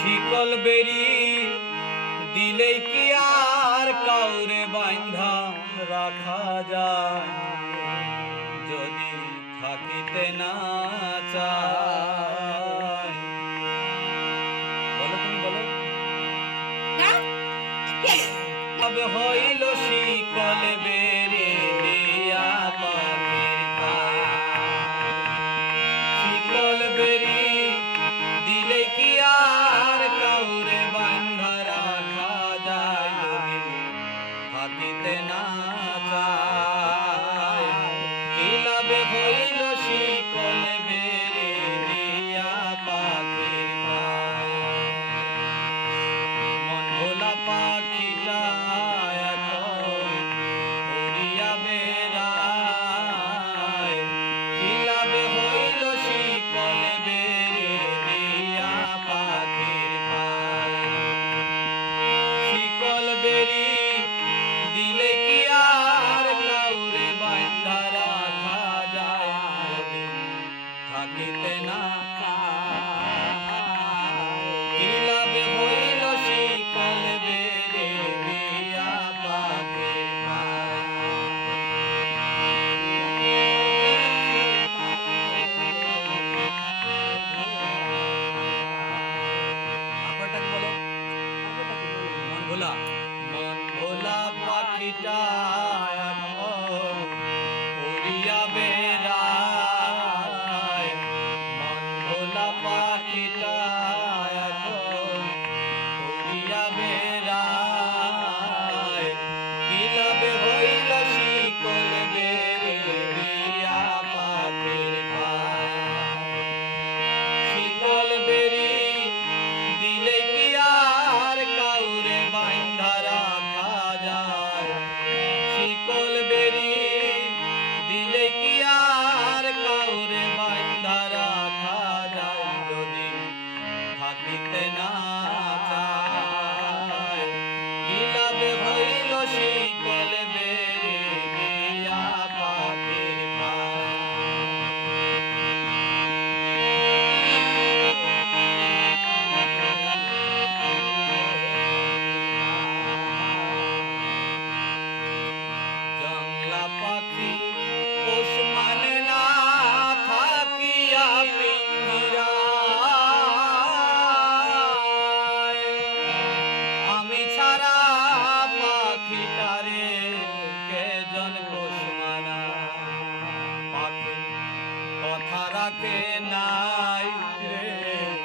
শিকল বেরি দিলেই কি আর কাউরে বান্ধা রাখা যায়? যদি থাকিতে না চায়। বলো তুমি বলো। হ্যাঁ? হইল শিকল বেরি। ভোলা মন ভোলা পাখিটা উড়িয়া বেড়ায়। ভোলা পাখিটা তারাকে নাই রে।